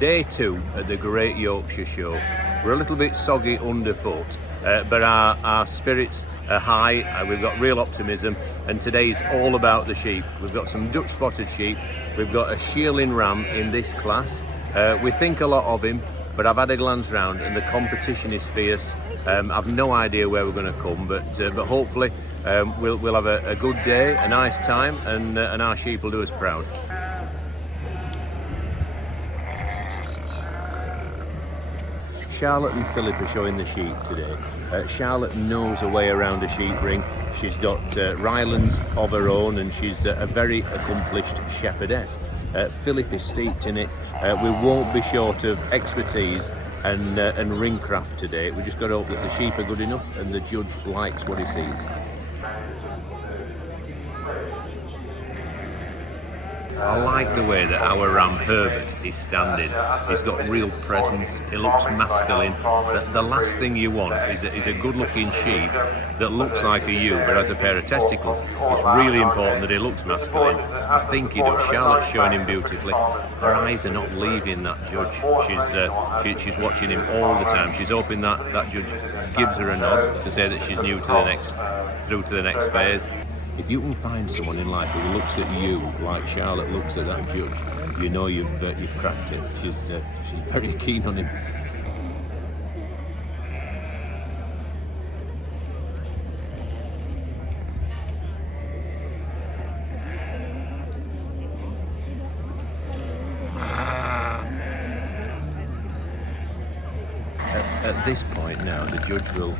Day 2 at the Great Yorkshire Show. We're a little bit soggy underfoot, but our spirits are high, we've got real optimism, and today's all about the sheep. We've got some Dutch spotted sheep, we've got a shearling ram in this class. We think a lot of him, but I've had a glance round and the competition is fierce. I've no idea where we're going to come, but hopefully we'll have a good day, a nice time, and our sheep will do us proud. Charlotte and Philip are showing the sheep today. Charlotte knows her way around a sheep ring. She's got Rylands of her own, and she's a very accomplished shepherdess. Philip is steeped in it. We won't be short of expertise and ring craft today. We just got to hope that the sheep are good enough and the judge likes what he sees. I like the way that our ram Herbert is standing. He's got real presence, he looks masculine. The last thing you want is a good-looking sheep that looks like a ewe but has a pair of testicles. It's really important that he looks masculine. I think he does. Charlotte's showing him beautifully. Her eyes are not leaving that judge. She's watching him all the time. She's hoping that judge gives her a nod to say that she's through to the next phase. If you can find someone in life who looks at you like Charlotte looks at that judge, you know you've cracked it. She's very keen on him. At this point now, the judge will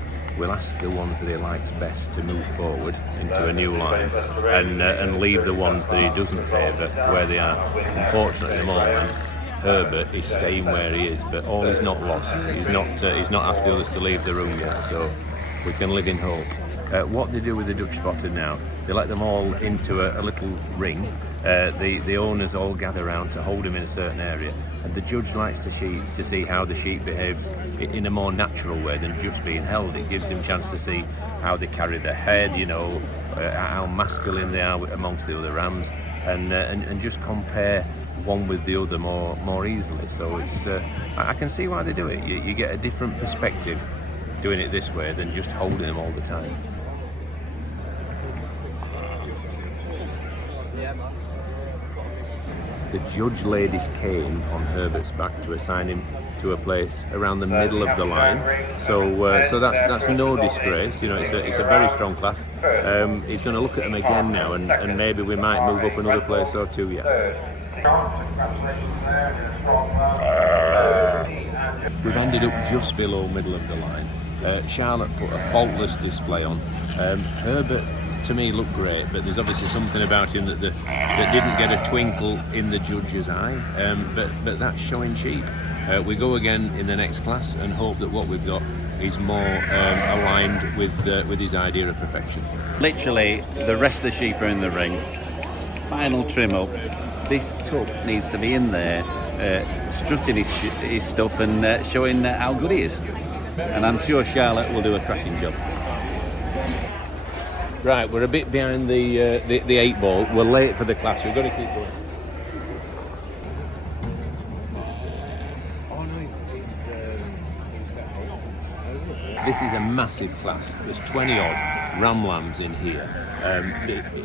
ask the ones that he likes best to move forward into a new line and leave the ones that he doesn't favour where they are. Unfortunately, at the moment, Herbert is staying where he is, but all is not lost. He's not asked the others to leave the room yet, so we can live in hope. What they do with the Dutch spotter now, they let them all into a little ring. The owners all gather around to hold him in a certain area, and the judge likes to see how the sheep behaves in a more natural way than just being held. It gives him a chance to see how they carry their head, how masculine they are amongst the other rams, and just compare one with the other more easily. So I can see why they do it. You get a different perspective doing it this way than just holding them all the time. The judge laid his cane on Herbert's back to assign him to a place around the middle of the line. So that's no disgrace. It's a very strong class. He's going to look at them again now, and maybe we might move up another place or two yet. We've ended up just below middle of the line. Charlotte put a faultless display on. Herbert, to me, looked great, but there's obviously something about him that didn't get a twinkle in the judge's eye. But that's showing sheep. We go again in the next class and hope that what we've got is more aligned with his idea of perfection. Literally, the rest of the sheep are in the ring. Final trim up. This tup needs to be in there, strutting his stuff and showing how good he is. And I'm sure Charlotte will do a cracking job. Right, we're a bit behind the 8 ball. We're late for the class. We've got to keep going. This is a massive class. There's 20 odd ram lambs in here.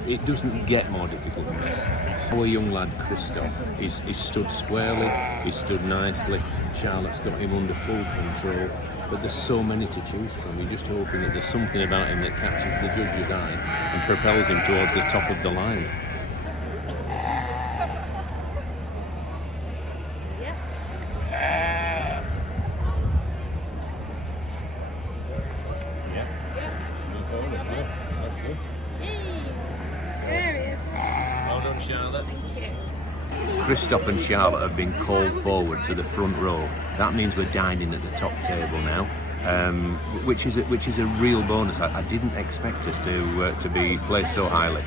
It doesn't get more difficult than this. Our young lad Christoph is stood squarely. He's stood nicely. Charlotte's got him under full control. But there's so many to choose from. You're just hoping that there's something about him that catches the judge's eye and propels him towards the top of the line. Christoph and Charlotte have been called forward to the front row. That means we're dining at the top table now, which is a real bonus. I didn't expect us to be placed so highly,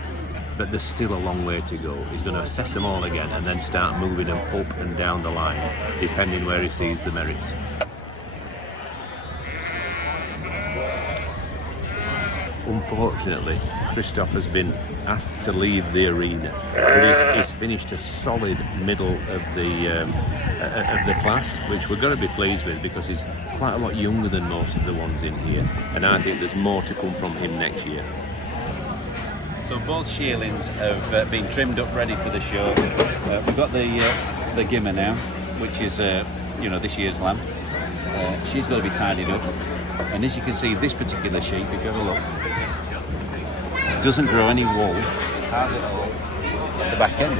but there's still a long way to go. He's going to assess them all again and then start moving them up and down the line, depending where he sees the merits. unfortunately, Christoph has been asked to leave the arena, but he's finished a solid middle of the class, which we're going to be pleased with because he's quite a lot younger than most of the ones in here, and I think there's more to come from him next year. So both shearlings have been trimmed up, ready for the show. We've got the Gimmer now, which is this year's lamb. She's got to be tidied up, and as you can see, this particular sheep, if you have a look, doesn't grow any wool at the back end,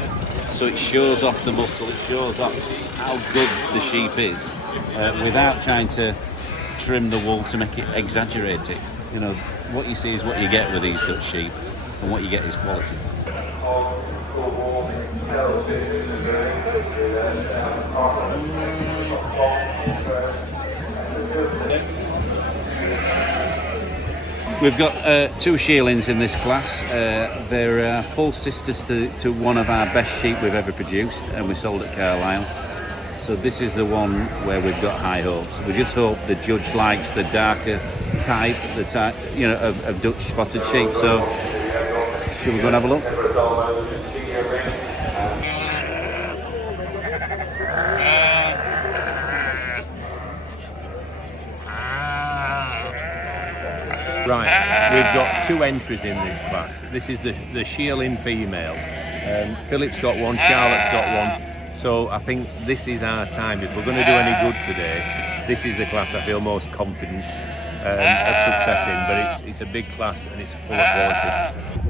so it shows off the muscle, it shows off how good the sheep is, without trying to trim the wool to make it exaggerate it. You know, what you see is what you get with these Dutch sheep, and what you get is quality. We've got two shearlings in this class. They're full sisters to one of our best sheep we've ever produced, and we sold at Carlisle. So this is the one where we've got high hopes. We just hope the judge likes the darker type, of Dutch spotted sheep. So should we go and have a look? Right, we've got two entries in this class. This is the shearling female. Philip's got one, Charlotte's got one. So I think this is our time. If we're going to do any good today, this is the class I feel most confident of success in. But it's a big class and it's full of quality.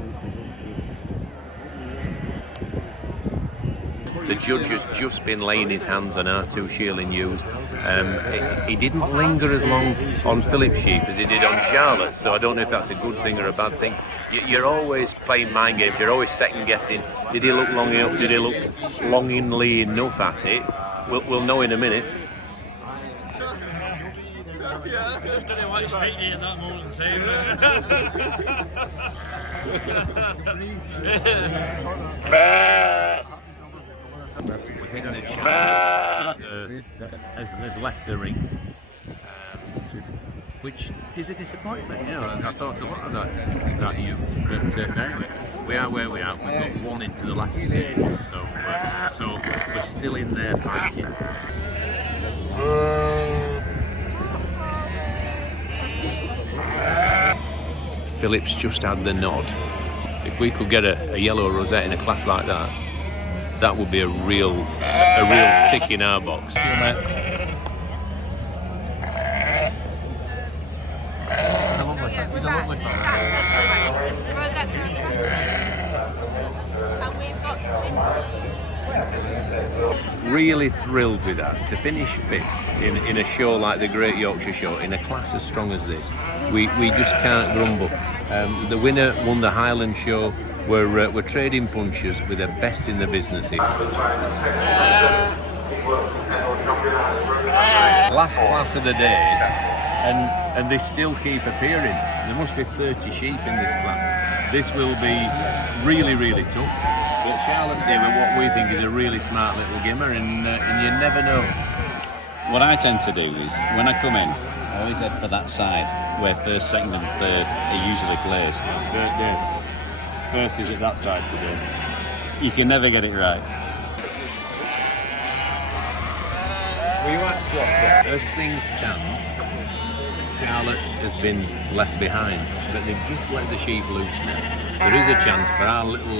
The judge has just been laying his hands on our two shearling ewes. He didn't linger as long on Philip's sheep as he did on Charlotte, so I don't know if that's a good thing or a bad thing. You're always playing mind games, you're always second guessing. Did he look long enough? Did he look longingly enough at it? We'll know in a minute. We think that Charlotte has left the ring, which is a disappointment. You know, I thought a lot of that you. But anyway, we are where we are. We've got one into the latter stages, so we're still in there fighting. Philip's just had the nod. If we could get a yellow rosette in a class like that, that would be a real tick in our box. He's a lovely Really thrilled with that. To finish fifth in a show like the Great Yorkshire Show, in a class as strong as this, we just can't grumble. The winner won the Highland Show. We're trading punches with the best in the business here. Last class of the day, and they still keep appearing. There must be 30 sheep in this class. This will be really, really tough. But Charlotte's here with what we think is a really smart little Gimmer, and you never know. What I tend to do is, when I come in, I always head for that side where first, second and third are usually placed. First is at that side today. You can never get it right. Were you at swap? As things stand, Charlotte has been left behind, but they've just let the sheep loose now. There is a chance for our little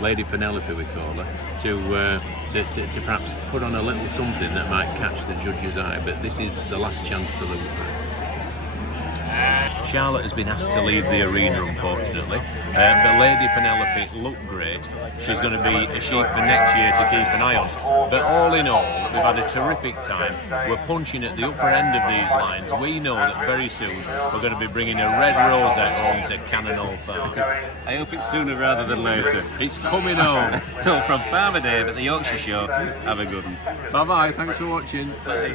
Lady Penelope we call her, to perhaps put on a little something that might catch the judge's eye, but this is the last chance to lose her. Charlotte has been asked to leave the arena, unfortunately, but Lady Penelope looked great. She's going to be a sheep for next year to keep an eye on. But all in all, we've had a terrific time. We're punching at the upper end of these lines. We know that very soon we're going to be bringing a red rosette home to Cannonall Farm. I hope it's sooner rather than later. It's coming home. So from Farmer Dave at the Yorkshire Show, have a good one. Bye-bye, thanks for watching. Bye.